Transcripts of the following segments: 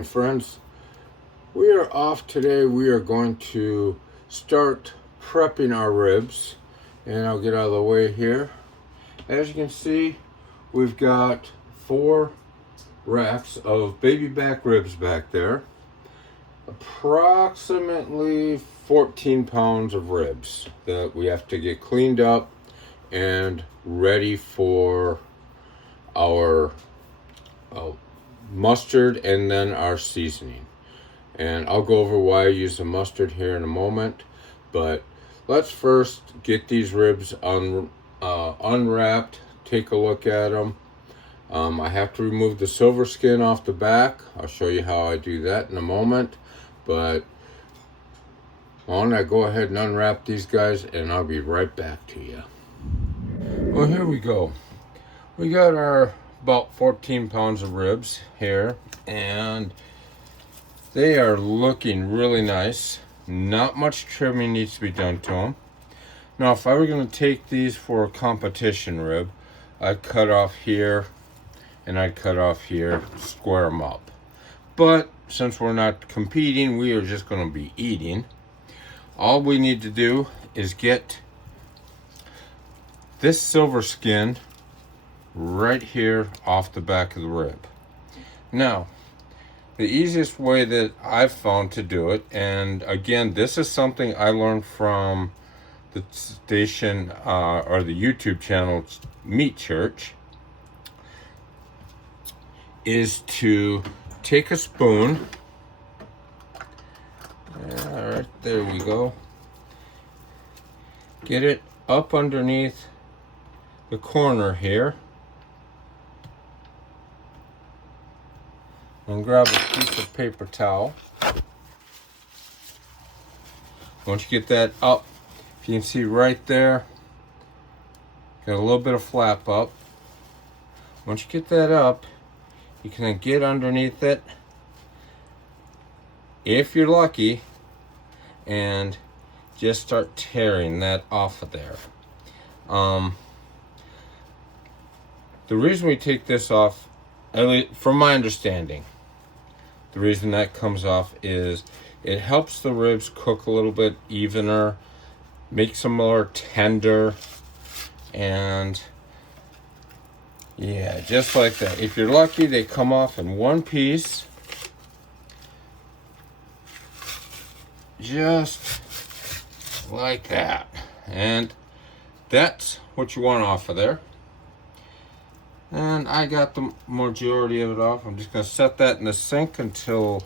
morning, friends. We are off today. We are going to start prepping our ribs, and I'll get out of the way here. As you can see, we've got 4 racks of baby back ribs back there. Approximately 14 pounds of ribs that we have to get cleaned up and ready for our mustard and then our seasoning. And I'll go over why I use the mustard here in a moment, but let's first get these ribs unwrapped, take a look at them. I have to remove the silver skin off the back. I'll show you how I do that in a moment, but why don't I go ahead and unwrap these guys and I'll be right back to you. Well, here we go. We got our about 14 pounds of ribs here, and they are looking really nice. Not much trimming needs to be done to them. Now, if I were going to take these for a competition rib, I'd cut off here and I'd cut off here, square them up. But since we're not competing, we are just going to be eating. All we need to do is get this silver skin right here off the back of the rib. Now, the easiest way that I've found to do it, and again, this is something I learned from the station or the YouTube channel Meat Church, is to take a spoon. All right, there we go. Get it up underneath the corner here. And grab a piece of paper towel. Once you get that up, if you can see right there, got a little bit of flap up. Once you get that up, you can then get underneath it, if you're lucky, and just start tearing that off of there. The reason we take this off, at least from my understanding, the reason that comes off is it helps the ribs cook a little bit evener, makes them more tender, and yeah, just like that. If you're lucky, they come off in one piece. Just like that. And that's what you want off of there. And I got the majority of it off. I'm just going to set that in the sink until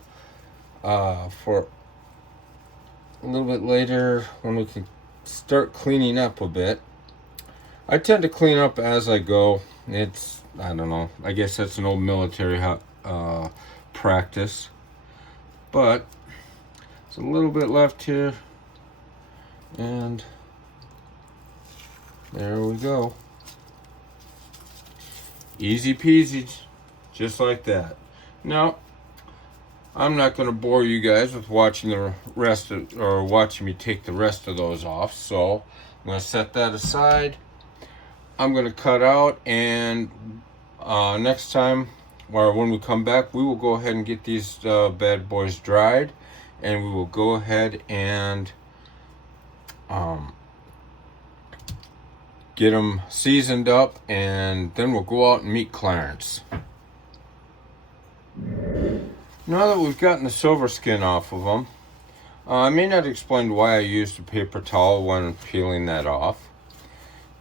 for a little bit later when we can start cleaning up a bit. I tend to clean up as I go. It's, I don't know, I guess that's an old military practice. But there's a little bit left here. And there we go. Easy peasy, just like that. Now, I'm not going to bore you guys with watching the rest of, or watching me take the rest of those off. So I'm going to set that aside. I'm going to cut out, and next time, or when we come back, we will go ahead and get these bad boys dried, and we will go ahead and get them seasoned up, and then we'll go out and meet Clarence. Now that we've gotten the silver skin off of them, I may not explain why I used a paper towel when peeling that off.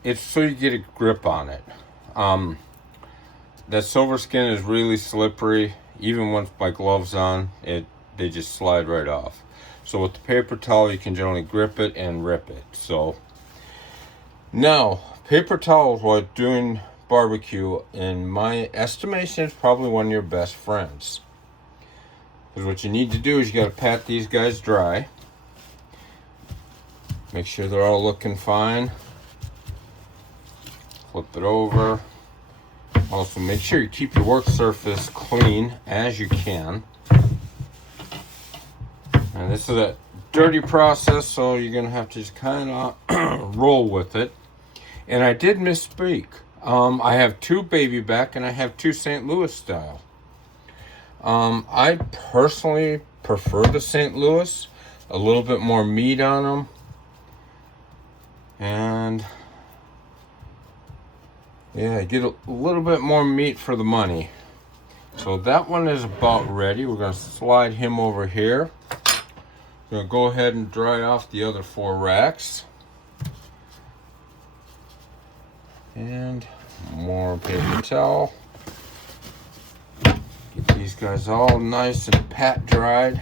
It's so you get a grip on it. That silver skin is really slippery. Even with my gloves on, they just slide right off. So with the paper towel, you can generally grip it and rip it. So now, paper towels while doing barbecue, in my estimation, is probably one of your best friends. Because what you need to do is you got to pat these guys dry. Make sure they're all looking fine. Flip it over. Also, make sure you keep your work surface clean as you can. And this is a dirty process, so you're going to have to just kind of roll with it. And I did misspeak. I have 2 baby back and I have 2 St. Louis style. I personally prefer the St. Louis, a little bit more meat on them, and yeah, get a little bit more meat for the money. So that one is about ready. We're going to slide him over here. We're going to go ahead and dry off the other 4 racks. And more paper towel. Get these guys all nice and pat dried.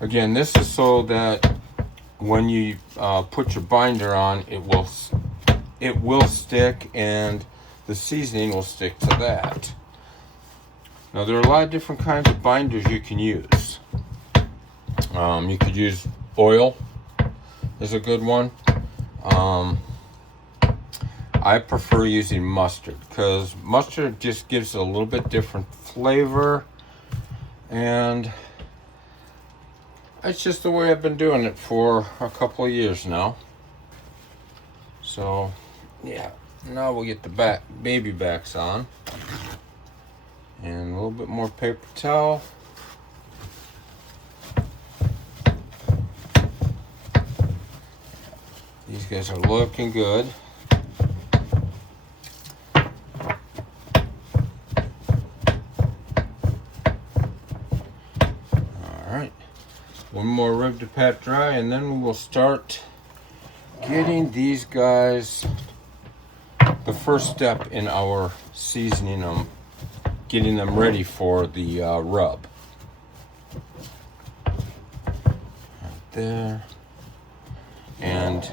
Again, this is so that when you put your binder on, it will stick, and the seasoning will stick to that. Now, there are a lot of different kinds of binders you can use. You could use oil, is a good one. I prefer using mustard because mustard just gives a little bit different flavor, and it's just the way I've been doing it for a couple of years now. So yeah, now we'll get the baby backs on, and a little bit more paper towel. These guys are looking good. One more rib to pat dry, and then we will start getting these guys, the first step in our seasoning them, getting them ready for the rub. Right there. And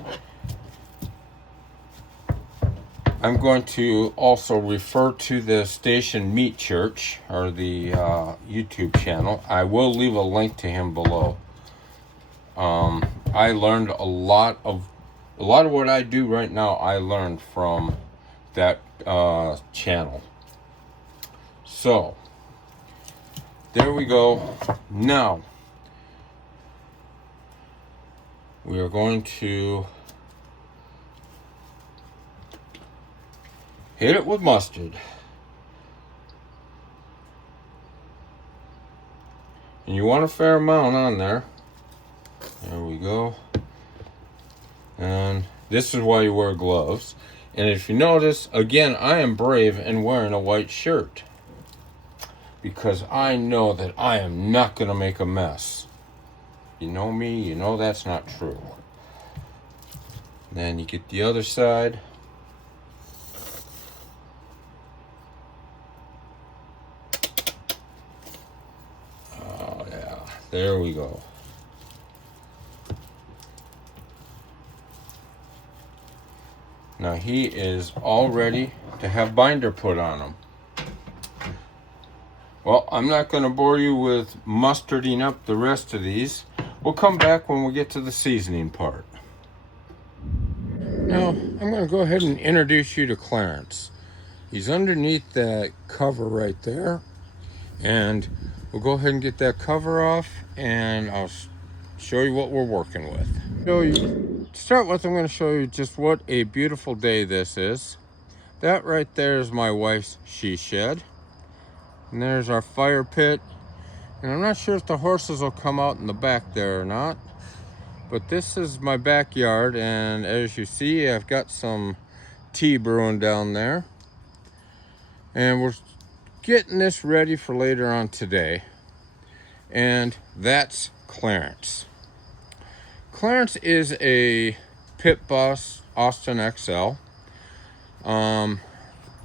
I'm going to also refer to the Station Meat Church, or the YouTube channel. I will leave a link to him below. I learned a lot of what I do right now. I learned from that channel. So there we go. Now we are going to hit it with mustard. And you want a fair amount on there. There we go. And this is why you wear gloves. And if you notice, again, I am brave and wearing a white shirt, because I know that I am not going to make a mess. You know me, you know that's not true. Then you get the other side. Oh yeah, there we go. Now he is all ready to have binder put on him. Well, I'm not going to bore you with mustarding up the rest of these. We'll come back when we get to the seasoning part. Now, I'm going to go ahead and introduce you to Clarence. He's underneath that cover right there. And we'll go ahead and get that cover off, and I'll show you what we're working with. To start with, I'm going to show you just what a beautiful day this is. That right there is my wife's she shed. And there's our fire pit. And I'm not sure if the horses will come out in the back there or not. But this is my backyard, and as you see, I've got some tea brewing down there. And we're getting this ready for later on today. And that's Clarence. Clarence is a pit boss Austin XL.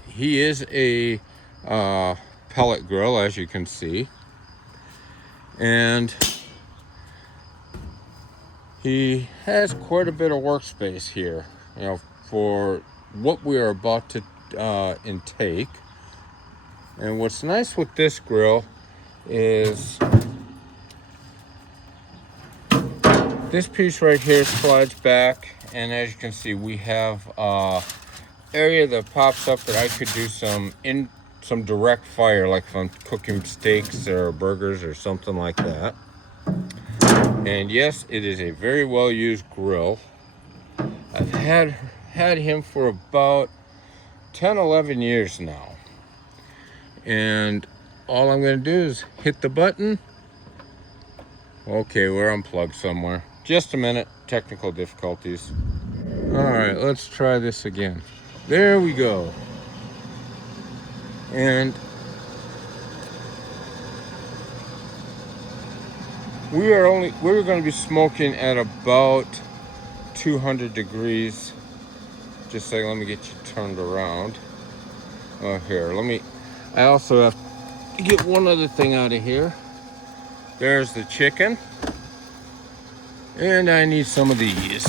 He is a pellet grill, as you can see, and he has quite a bit of workspace here, you know, for what we are about to intake. And what's nice with this grill is this piece right here slides back, and as you can see, we have area that pops up that I could do some direct fire, like if I'm cooking steaks or burgers or something like that. And yes, it is a very well used grill. I've had him for about 10-11 years now, and all I'm going to do is hit the button. Okay, we're unplugged somewhere. Just a minute, technical difficulties. All right, let's try this again. There we go. And we're going to be smoking at about 200 degrees. Just like, let me get you turned around. Oh, here, I also have to get one other thing out of here. There's the chicken. And I need some of these.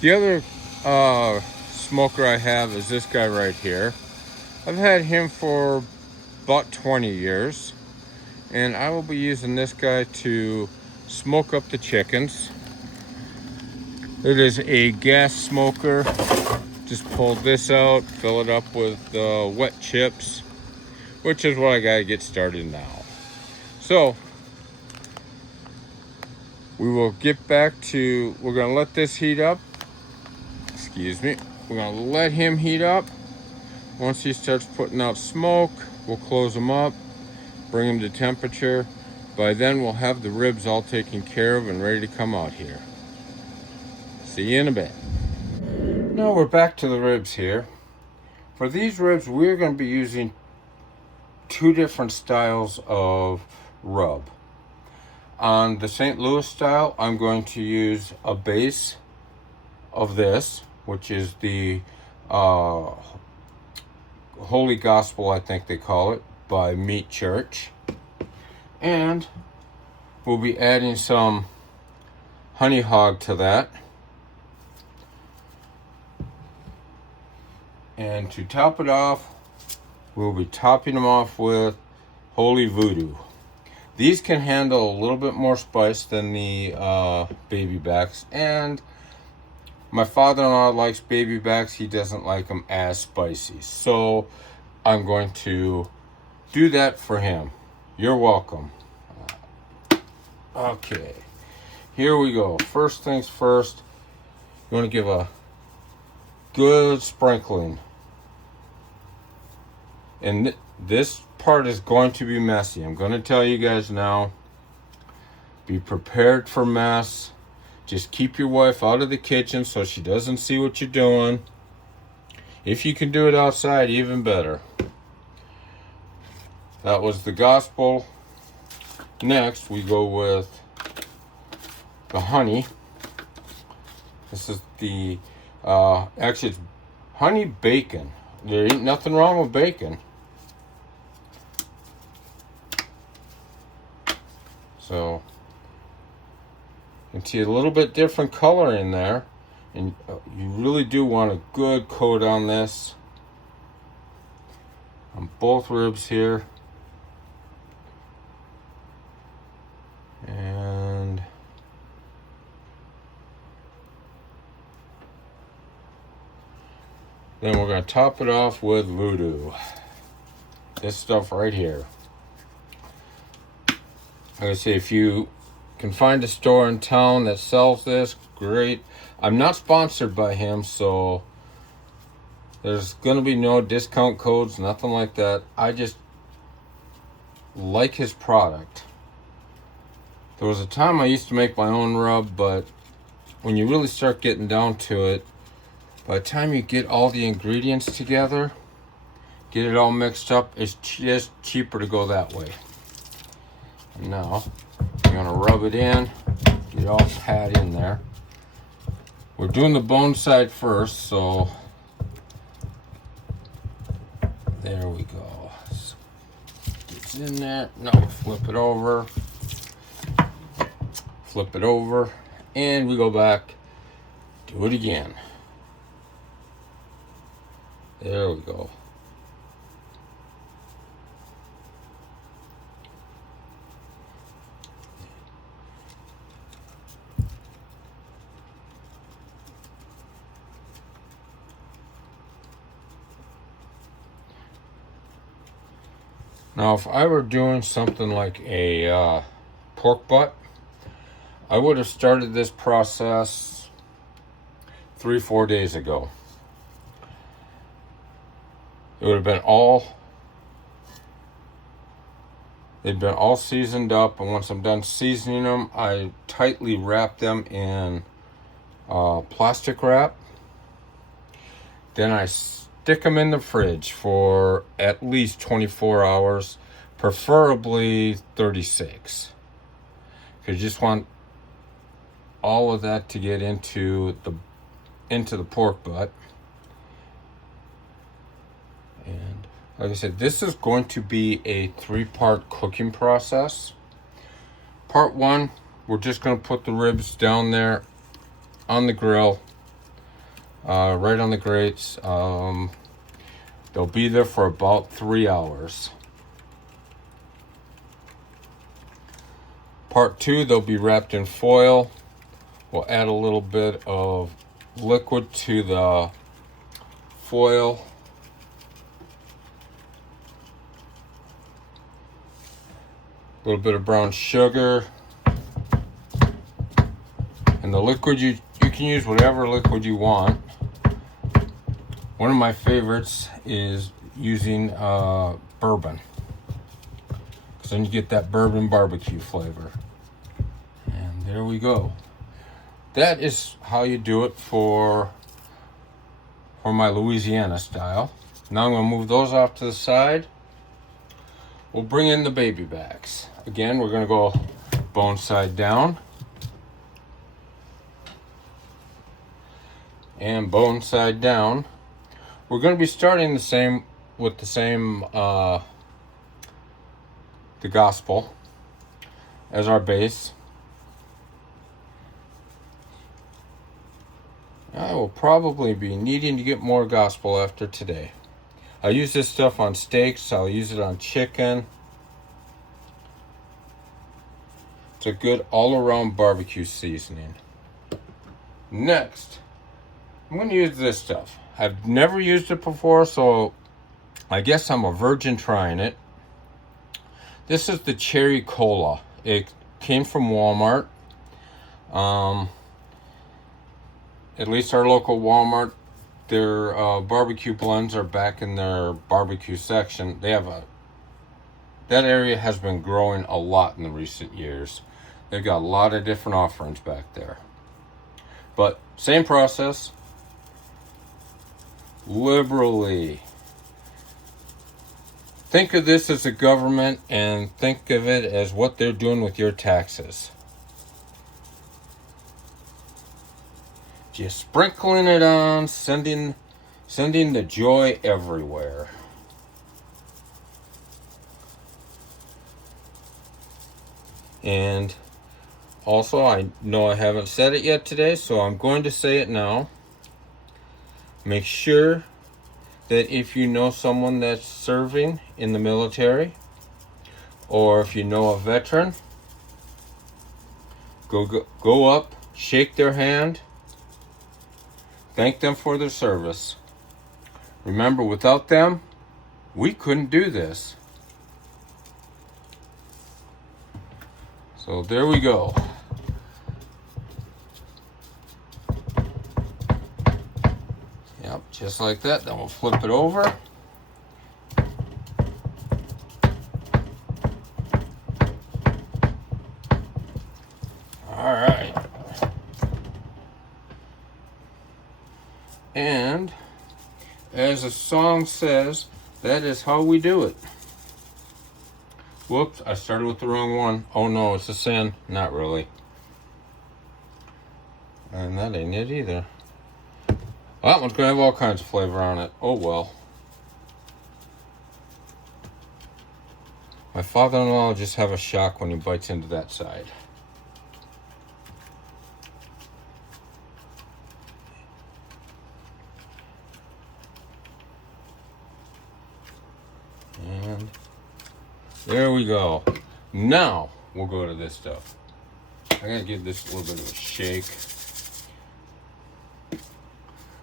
The other smoker I have is this guy right here. I've had him for about 20 years. And I will be using this guy to smoke up the chickens. It is a gas smoker. Just pull this out, fill it up with wet chips, which is what I gotta get started now. So, we will get back to, we're gonna let this heat up. Excuse me. We're gonna let him heat up. Once he starts putting out smoke, we'll close him up, bring him to temperature. By then, we'll have the ribs all taken care of and ready to come out here. See you in a bit. Now we're back to the ribs here. For these ribs, we're going to be using two different styles of rub. On the St. Louis style, I'm going to use a base of this, which is the Holy Gospel, I think they call it, by Meat Church. And we'll be adding some honey hog to that. And to top it off, we'll be topping them off with Holy Voodoo. These can handle a little bit more spice than the baby backs. And my father-in-law likes baby backs. He doesn't like them as spicy. So I'm going to do that for him. You're welcome. Okay, here we go. First things first, you want to give a good sprinkling. And this part is going to be messy. I'm going to tell you guys now, be prepared for mess. Just keep your wife out of the kitchen so she doesn't see what you're doing. If you can do it outside, even better. That was the gospel. Next, we go with the honey. This is the, actually it's honey bacon. There ain't nothing wrong with bacon. So, you can see a little bit different color in there. And you really do want a good coat on this. On both ribs here. And then we're going to top it off with Voodoo. This stuff right here. Like I say, if you can find a store in town that sells this, great. I'm not sponsored by him, so there's going to be no discount codes, nothing like that. I just like his product. There was a time I used to make my own rub, but when you really start getting down to it, by the time you get all the ingredients together, get it all mixed up, it's just cheaper to go that way. And now, you're gonna rub it in, get it all pat in there. We're doing the bone side first, so there we go. So, gets in there. Now flip it over. Flip it over, and we go back. Do it again. There we go. Now, if I were doing something like a pork butt, I would have started this process 3-4 days ago. It would have been they'd been all seasoned up, and once I'm done seasoning them, I tightly wrap them in plastic wrap. Then I stick them in the fridge for at least 24 hours, preferably 36. Because you just want all of that to get into the pork butt. And like I said, this is going to be a 3-part cooking process. Part 1, we're just going to put the ribs down there on the grill, right on the grates. They'll be there for about 3 hours. Part 2, they'll be wrapped in foil. We'll add a little bit of liquid to the foil. A little bit of brown sugar. And the liquid, you can use whatever liquid you want. One of my favorites is using bourbon, because then you get that bourbon barbecue flavor. And there we go. That is how you do it for my Louisiana style. Now I'm going to move those off to the side. We'll bring in the baby backs. Again, we're going to go bone side down and bone side down. We're going to be starting the same the gospel as our base. I will probably be needing to get more gospel after today. I use this stuff on steaks. I'll use it on chicken. It's a good all-around barbecue seasoning. Next, I'm going to use this stuff. I've never used it before, so I guess I'm a virgin trying it. This is the cherry cola. It came from Walmart. At least our local Walmart, their barbecue blends are back in their barbecue section. That area has been growing a lot in the recent years. They've got a lot of different offerings back there. But same process. Liberally. Think of this as a government, and think of it as what they're doing with your taxes. Just sprinkling it on, sending the joy everywhere. And also, I know I haven't said it yet today, so I'm going to say it now. Make sure that if you know someone that's serving in the military, or if you know a veteran, go up, shake their hand, thank them for their service. Remember, without them, we couldn't do this. So there we go. Yep, just like that. Then we'll flip it over. All right. And as the song says, that is how we do it. Whoops, I started with the wrong one. Oh no, it's a sin. Not really. And that ain't it either. Well, that one's going to have all kinds of flavor on it. Oh well. My father-in-law will just have a shock when he bites into that side. And there we go. Now we'll go to this stuff. I gotta give this a little bit of a shake.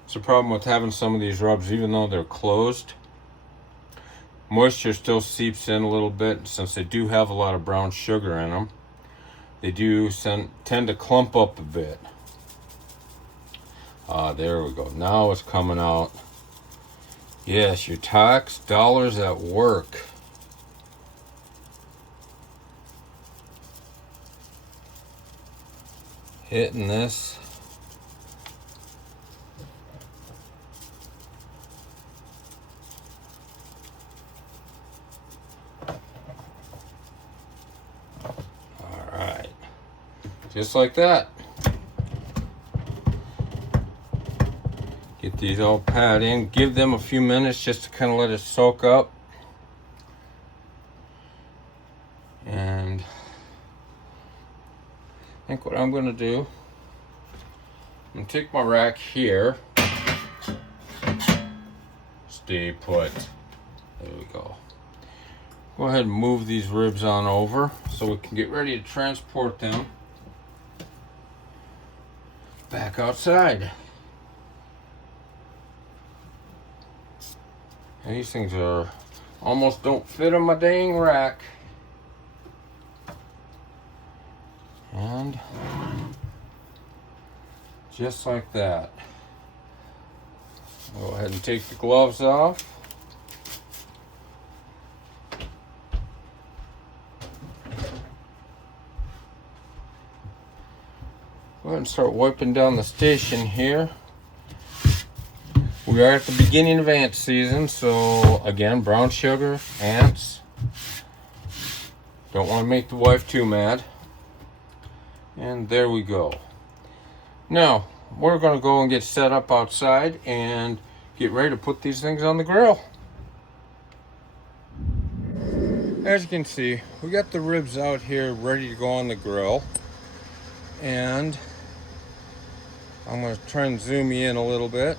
It's the problem with having some of these rubs, even though they're closed, moisture still seeps in a little bit. Since they do have a lot of brown sugar in them, they do tend to clump up a bit. There we go. Now it's coming out. Yes, your tax dollars at work. Hitting this. All right. Just like that. Get these all pat in. Give them a few minutes just to kind of let it soak up. And I think what I'm going to do, I'm going to take my rack here. Stay put. There we go. Go ahead and move these ribs on over so we can get ready to transport them back outside. And these things are almost don't fit in my dang rack. And just like that. Go ahead and take the gloves off. Go ahead and start wiping down the station here. We are at the beginning of ant season, so again, brown sugar, ants. Don't want to make the wife too mad. And there we go. Now, we're going to go and get set up outside and get ready to put these things on the grill. As you can see, we got the ribs out here ready to go on the grill. And I'm going to try and zoom you in a little bit.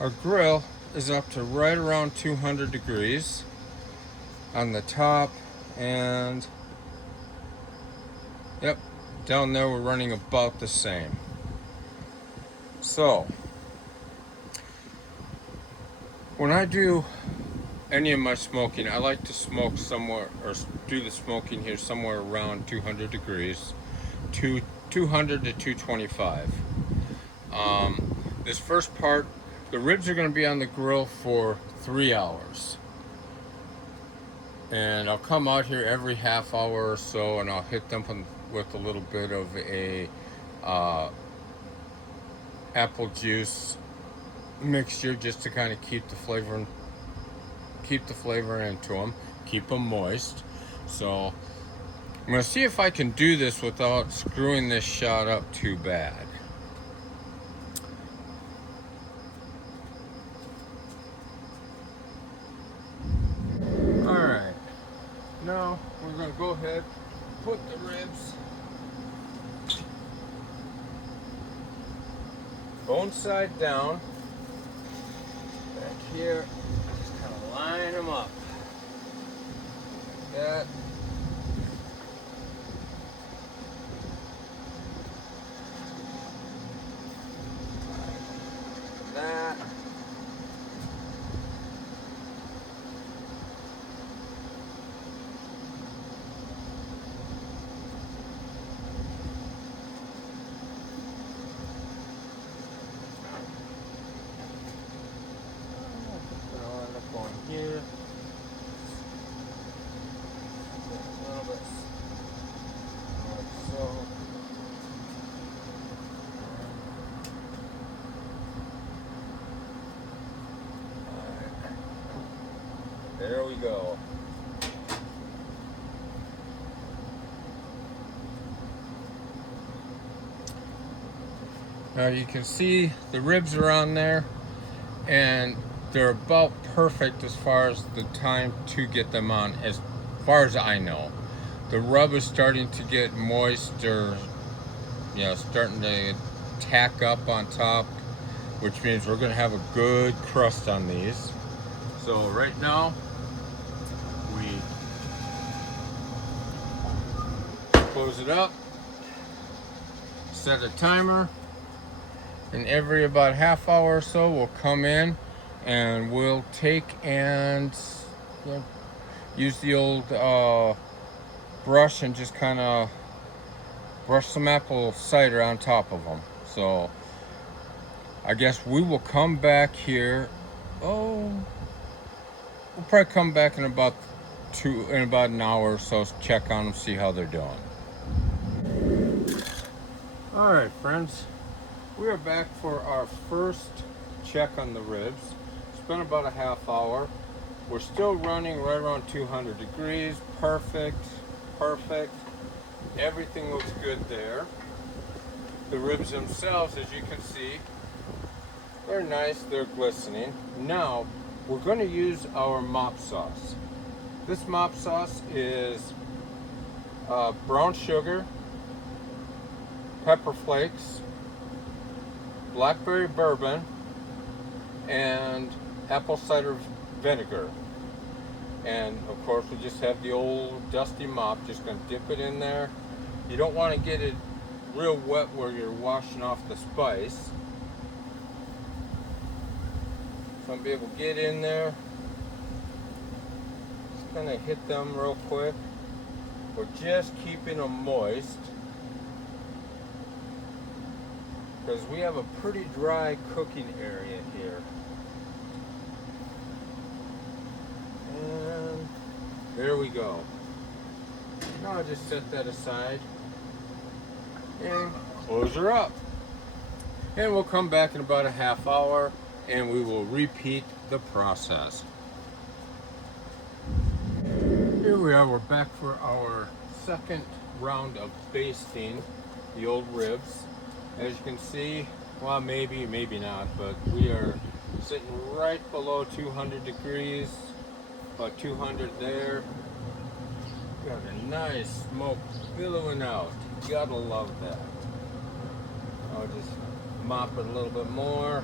Our grill is up to right around 200 degrees on the top, and yep, down there we're running about the same. So when I do any of my smoking, I like to smoke somewhere, or do the smoking here somewhere around 200 degrees, 200 to 225. This first part, the ribs are going to be on the grill for 3 hours. And I'll come out here every half hour or so and I'll hit them with a little bit of a apple juice mixture just to kind of keep the flavor into them, keep them moist. So I'm going to see if I can do this without screwing this shot up too bad. Alright, now we're going to go ahead, put the ribs bone side down back here, just kind of line them up like that. That. Here. A little bit like so. Alright. There we go. Now you can see the ribs are on there, and they're about perfect as far as the time to get them on, as far as I know. The rub is starting to get moist, or starting to tack up on top, which means we're gonna have a good crust on these. So right now we close it up, set a timer, and every about half hour or so we'll come in and we'll take and use the old brush and just kind of brush some apple cider on top of them. So I guess we will come back here. Oh, we'll probably come back in about an hour or so, check on them, see how they're doing. All right, friends, we are back for our first check on the ribs. It's been about a half hour. We're still running right around 200 degrees. Perfect. Everything looks good there. The ribs themselves, as you can see, they're nice, they're glistening. Now, we're going to use our mop sauce. This mop sauce is brown sugar, pepper flakes, blackberry bourbon, and apple cider vinegar. And of course, we just have the old dusty mop. Just going to dip it in there. You don't want to get it real wet where you're washing off the spice. So I'm going to be able to get in there. Just going to hit them real quick. We're just keeping them moist, because we have a pretty dry cooking area here. And there we go. Now I'll just set that aside and close her up. And we'll come back in about a half hour and we will repeat the process. Here we are, we're back for our second round of basting the old ribs. As you can see, well, maybe not, but we are sitting right below 200 degrees, about 200 there. Got a nice smoke billowing out. You gotta love that. I'll just mop it a little bit more.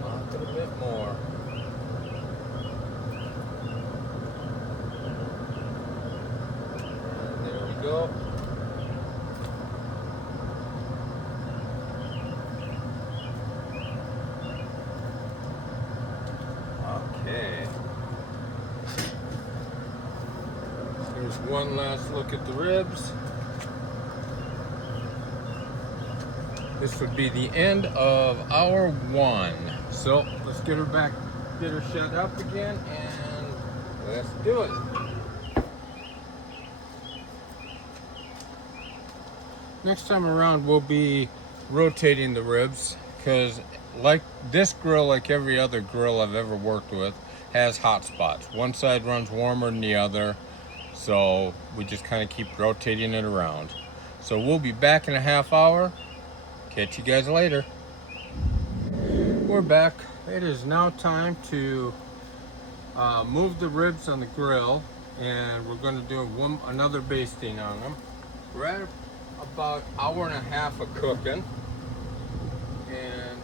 Mop it a bit more. And there we go. Okay. Here's one last look at the ribs. This would be the end of hour one. So let's get her back, get her shut up again, and let's do it. Next time around, we'll be rotating the ribs, because like this grill, like every other grill I've ever worked with, has hot spots. One side runs warmer than the other, so we just kind of keep rotating it around. So we'll be back in a half hour. Catch you guys later. We're back. It is now time to move the ribs on the grill, and we're going to do another basting on them. We're at about hour and a half of cooking, and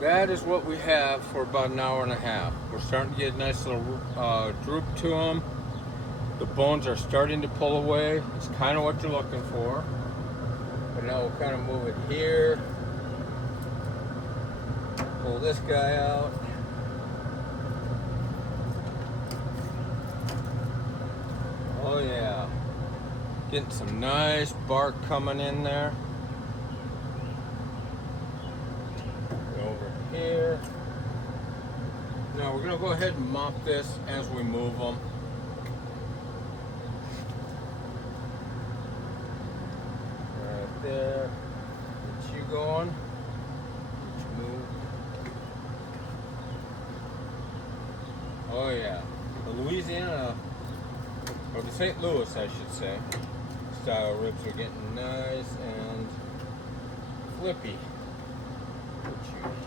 that is what we have for about an hour and a half. We're starting to get a nice little droop to them. The bones are starting to pull away. It's kind of what you're looking for. But now we'll kind of move it here. Pull this guy out. Oh yeah. Getting some nice bark coming in there. Here. Now we're going to go ahead and mop this as we move them. Right there. Get you going. Get you move. Oh yeah. The Louisiana, or the St. Louis I should say, style ribs are getting nice and flippy. Put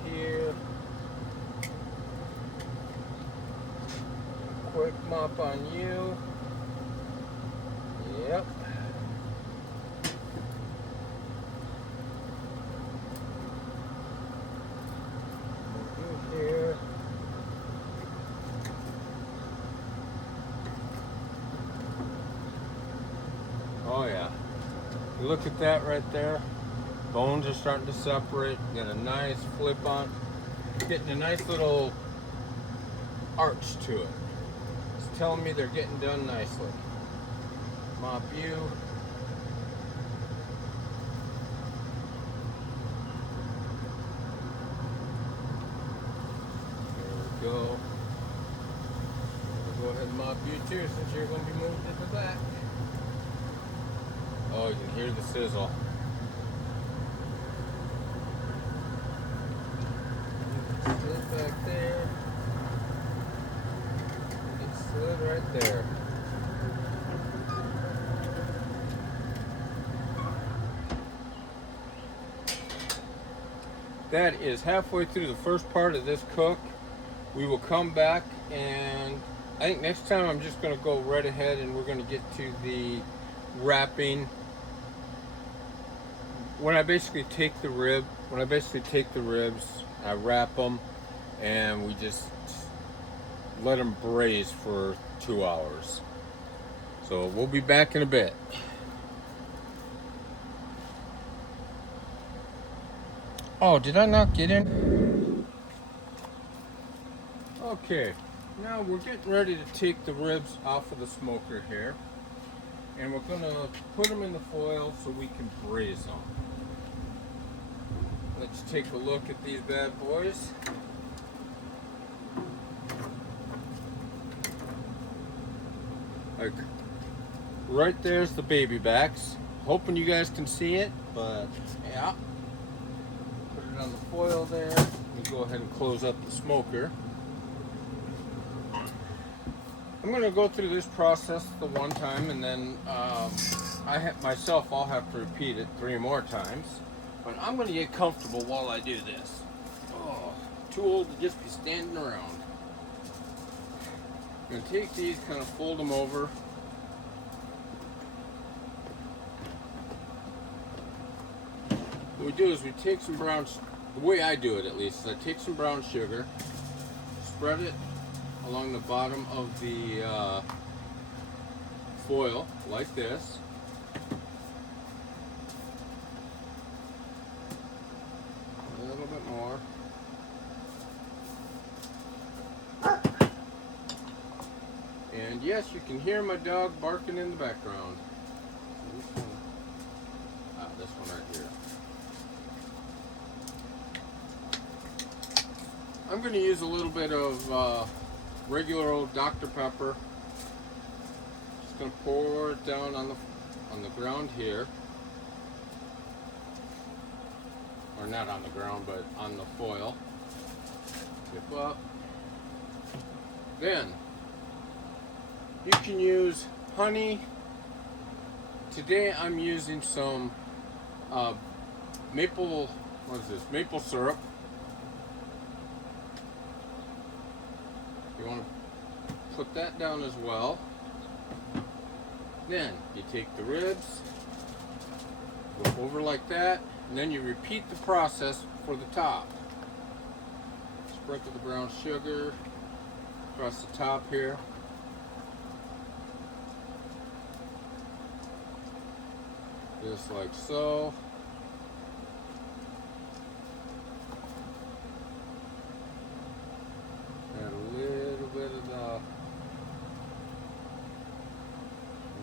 you here. Quick mop on you. Yep. Move you here. Oh yeah. Look at that right there. Bones are starting to separate. Get a nice flip on. getting a nice little arch to it. It's telling me they're getting done nicely. Mop you. There we go. We'll go ahead and mop you too, since you're going to be moved to the back. Oh, you can hear the sizzle. Slid back there. It slid right there. That is halfway through the first part of this cook. We will come back, and I think next time I'm just going to go right ahead and we're going to get to the wrapping. When I basically take the ribs, I wrap them, and we just let them braise for 2 hours. So we'll be back in a bit. Oh, did I not get in? Okay, now we're getting ready to take the ribs off of the smoker here, and we're gonna put them in the foil so we can braise them. Let's take a look at these bad boys. Like, right there's the baby backs. Hoping you guys can see it, but yeah. Put it on the foil there. Let me go ahead and close up the smoker. I'm going to go through this process the one time, and then I'll have to repeat it 3 more times. But I'm going to get comfortable while I do this. Oh, too old to just be standing around. I'm going to take these, kind of fold them over. What we do is we take some brown, the way I do it at least, is I take some brown sugar, spread it along the bottom of the foil like this. A little bit more. And yes, you can hear my dog barking in the background. This one right here. I'm going to use a little bit of regular old Dr. Pepper. Just going to pour it down on the ground here. Or not on the ground, but on the foil. Tip up. Then you can use honey. Today I'm using some maple syrup. You want to put that down as well. Then you take the ribs, go over like that, and then you repeat the process for the top. Sprinkle the brown sugar across the top here. Just like so. Add a little bit of the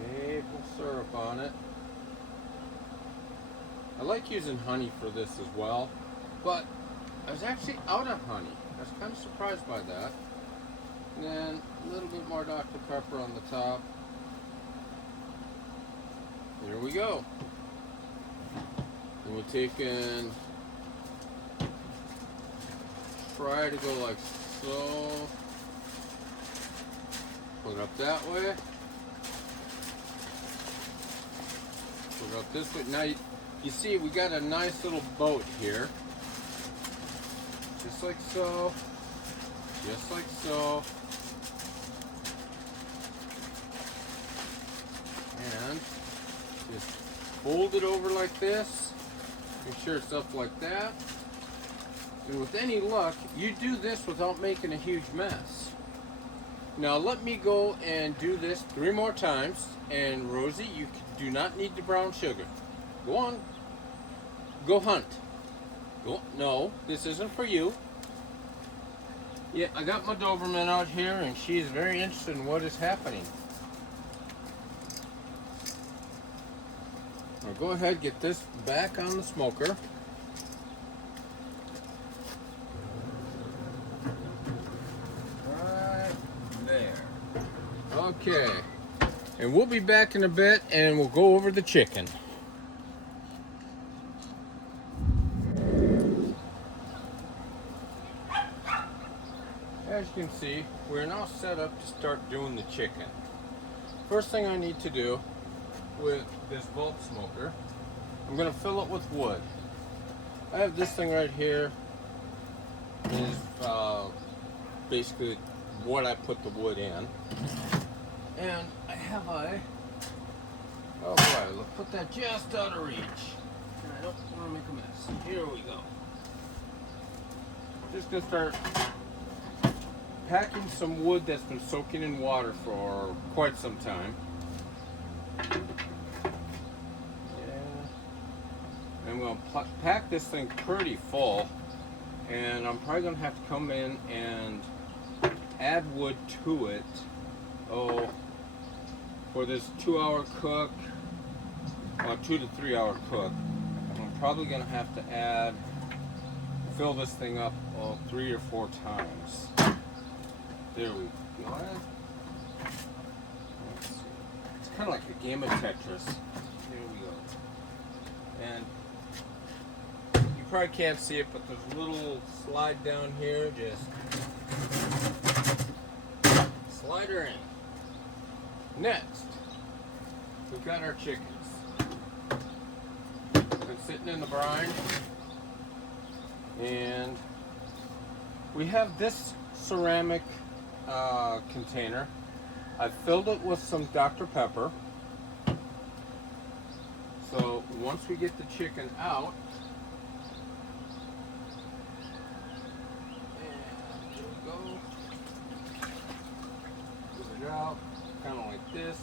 maple syrup on it. I like using honey for this as well, but I was actually out of honey. I was kind of surprised by that. And then a little bit more Dr. Pepper on the top. There we go. And we'll take and try to go like so. Put it up that way. Put it up this way. Now you see we got a nice little boat here. Just like so. Just like so. And just fold it over like this. Make sure it's up like that. And with any luck, you do this without making a huge mess. Now let me go and do this 3 more times. And Rosie, you do not need the brown sugar. Go on. Go hunt. Go. No, this isn't for you. Yeah, I got my Doberman out here, and she's very interested in what is happening. Now go ahead, get this back on the smoker. Right there. Okay. And we'll be back in a bit, and we'll go over the chicken. As you can see, we're now set up to start doing the chicken. First thing I need to do with this bulk smoker, I'm going to fill it with wood. I have this thing right here. Is basically what I put the wood in. And I have oh boy, let's put that just out of reach. And I don't want to make a mess. Here we go. Just going to start packing some wood that's been soaking in water for quite some time. I'm going to pack this thing pretty full, and I'm probably going to have to come in and add wood to it. Oh, for this 2-hour cook, or 2 to 3 hour cook, I'm probably going to have to fill this thing up 3 or 4 times. There we go. Let's see. It's kind of like a game of Tetris. There we go. And you probably can't see it, but there's a little slide down here. Just slide her in. Next, we've got our chickens. Been sitting in the brine, and we have this ceramic container. I filled it with some Dr. Pepper. So once we get the chicken out, and there we go. Put it out, kind of like this.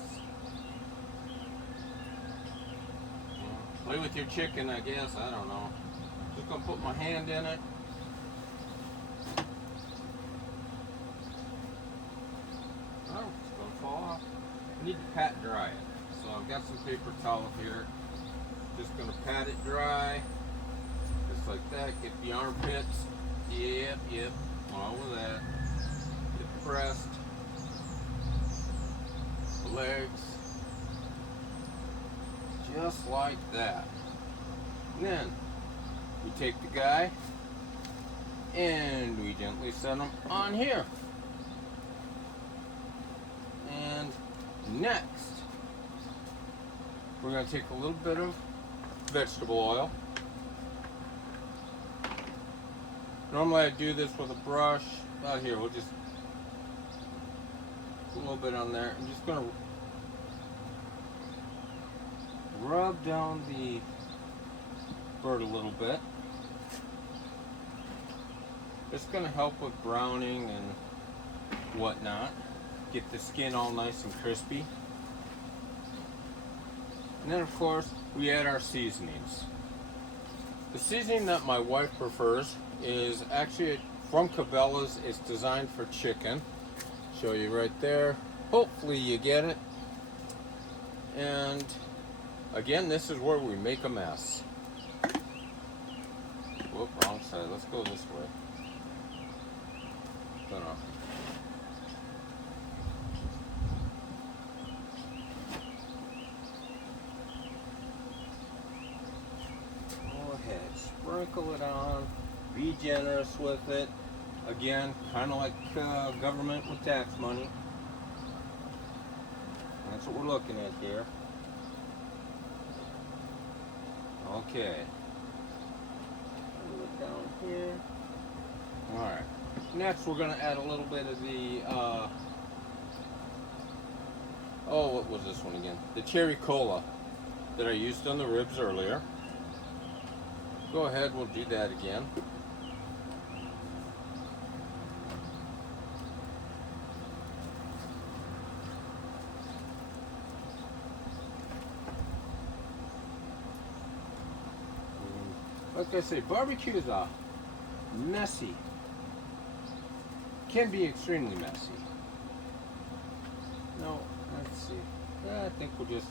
Play with your chicken, I guess. I don't know. Just gonna put my hand in it. Oh, it's gonna fall off. I need to pat dry it. So I've got some paper towel here. Just gonna pat it dry. Just like that. Get the armpits. Yep. All of that. Get the breast. The legs. Just like that. And then we take the guy and we gently set him on here. And next, we're going to take a little bit of vegetable oil. Normally I do this with a brush. Out here, we'll just put a little bit on there. I'm just going to rub down the bird a little bit. It's going to help with browning and whatnot. Get the skin all nice and crispy. And then of course we add our seasonings. The seasoning that my wife prefers is actually from Cabela's. It's designed for chicken. Show you right there. Hopefully you get it. And again, this is where we make a mess. Whoop, wrong side. Let's go this way. Gonna go ahead, sprinkle it on. Be generous with it. Again, kind of like government with tax money. That's what we're looking at here. Okay. Look down here. Alright. Next we're going to add a little bit of the, what was this one again? The cherry cola that I used on the ribs earlier. Go ahead, we'll do that again. Like I say, barbecue is a messy can be extremely messy. No, let's see. I think we'll just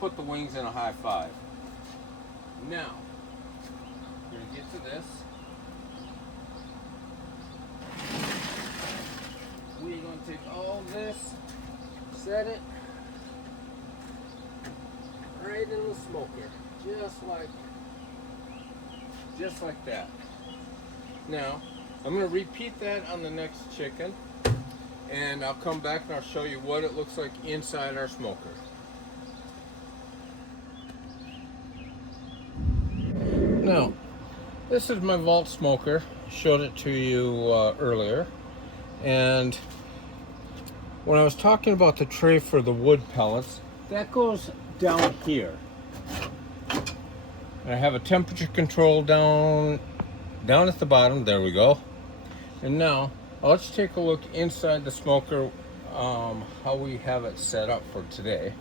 put the wings in a high five. Now, we're going to get to this. We're going to take all this, set it right in the smoker, just like that. Now, I'm going to repeat that on the next chicken, and I'll come back and I'll show you what it looks like inside our smoker. Now, this is my vault smoker. Showed it to you earlier, and when I was talking about the tray for the wood pellets, that goes down here. And I have a temperature control down at the bottom. There we go. And now let's take a look inside the smoker, how we have it set up for today.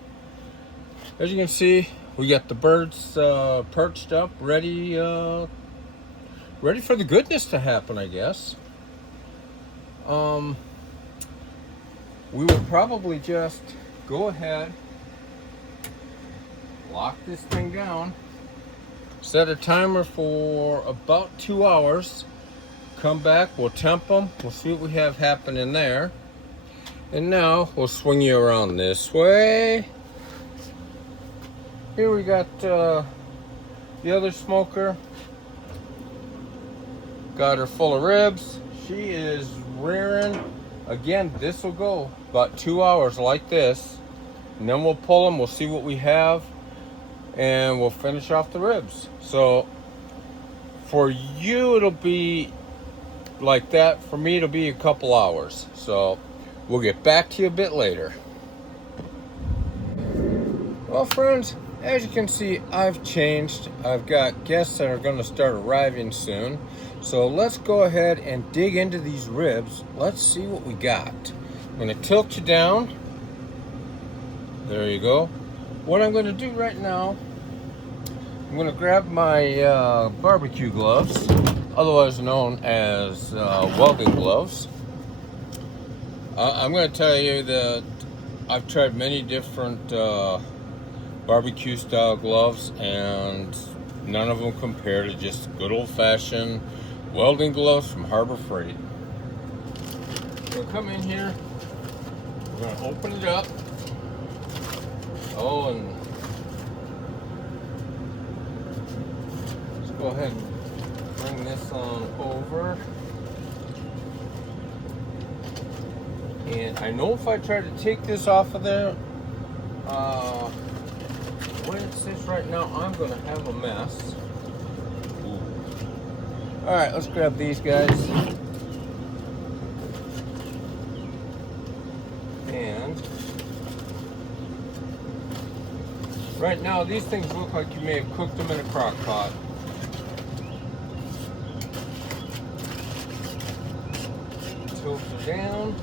As you can see, we got the birds perched up, ready for the goodness to happen, I guess. We will probably just go ahead, lock this thing down, set a timer for about 2 hours, come back, we'll temp them, we'll see what we have happening there. And now we'll swing you around this way. Here we got the other smoker. Got her full of ribs. She is rearing. Again, this will go about 2 hours like this. And then we'll pull them, we'll see what we have, and we'll finish off the ribs. So for you, it'll be like that. For me, it'll be a couple hours. So we'll get back to you a bit later. Well, friends, as you can see, I've changed. I've got guests that are going to start arriving soon. So let's go ahead and dig into these ribs. Let's see what we got. I'm going to tilt you down. There you go. What I'm going to do right now, I'm going to grab my barbecue gloves, otherwise known as welding gloves. I'm going to tell you that I've tried many different barbecue style gloves, and none of them compare to just good old-fashioned welding gloves from Harbor Freight. We'll come in here, we're going to open it up. Oh, and let's go ahead and bring this on over. And I know if I try to take this off of there, where it sits right now, I'm going to have a mess. All right, let's grab these guys. And right now, these things look like you may have cooked them in a crock pot. Tilt it down.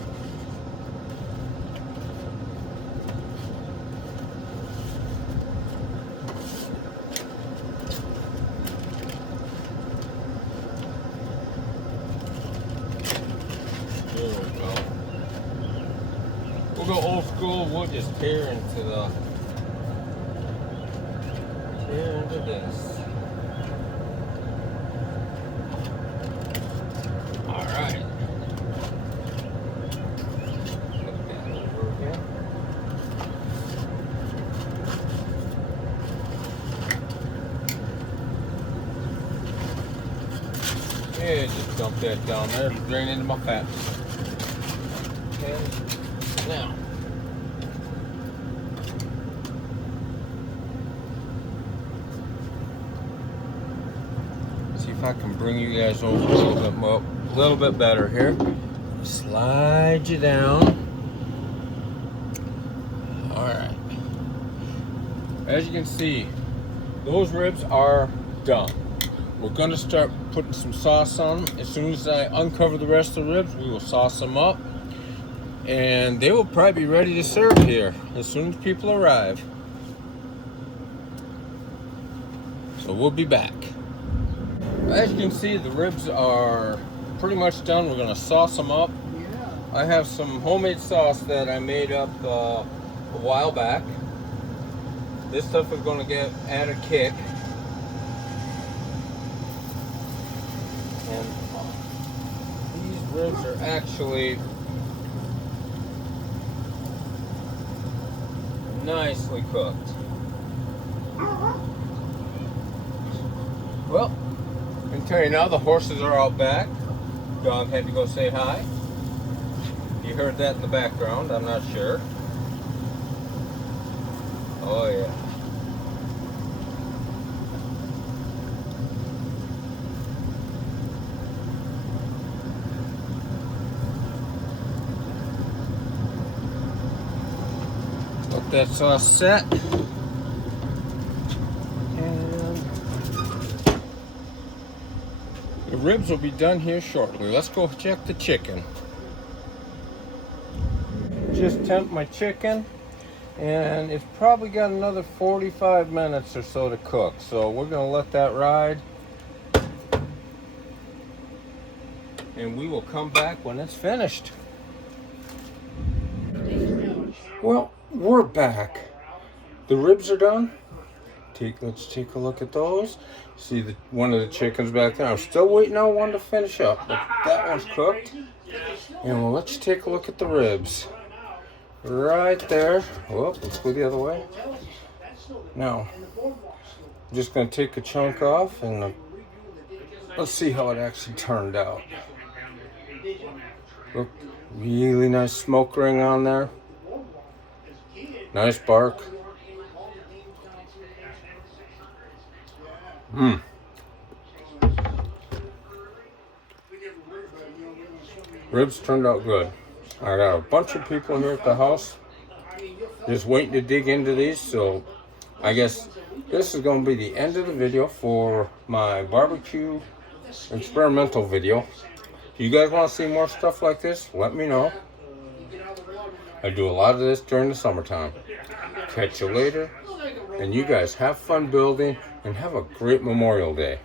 We'll go old school. We'll just tear into this. All right. Flip that over again. Yeah, just dump that down there. Drain into my fat. Okay. Now, see if I can bring you guys over a little bit better here. Slide you down. All right. As you can see, those ribs are done. We're going to start putting some sauce on them. As soon as I uncover the rest of the ribs, we will sauce them up. And they will probably be ready to serve here as soon as people arrive. So we'll be back. As you can see, the ribs are pretty much done. We're gonna sauce them up. I have some homemade sauce that I made up a while back. This stuff is gonna add a kick. And these ribs are actually nicely cooked. Well, I can tell you now, the horses are out back. Dog had to go say hi. You heard that in the background, I'm not sure. Oh yeah. Let that sauce set. And the ribs will be done here shortly. Let's go check the chicken. Just temp my chicken, and it's probably got another 45 minutes or so to cook. So we're gonna let that ride. And we will come back when it's finished. Well, we're back. The ribs are done. Let's take a look at those. See one of the chickens back there. I'm still waiting on one to finish up, but that one's cooked. And well, let's take a look at the ribs. Right there. Whoop, let's go the other way. Now, I'm just going to take a chunk off and let's see how it actually turned out. Look, really nice smoke ring on there. Nice bark. Ribs turned out good. I got a bunch of people here at the house just waiting to dig into these, so I guess this is going to be the end of the video for my barbecue experimental video. If you guys want to see more stuff like this, let me know. I do a lot of this during the summertime. Catch you later, and you guys have fun building and have a great Memorial Day.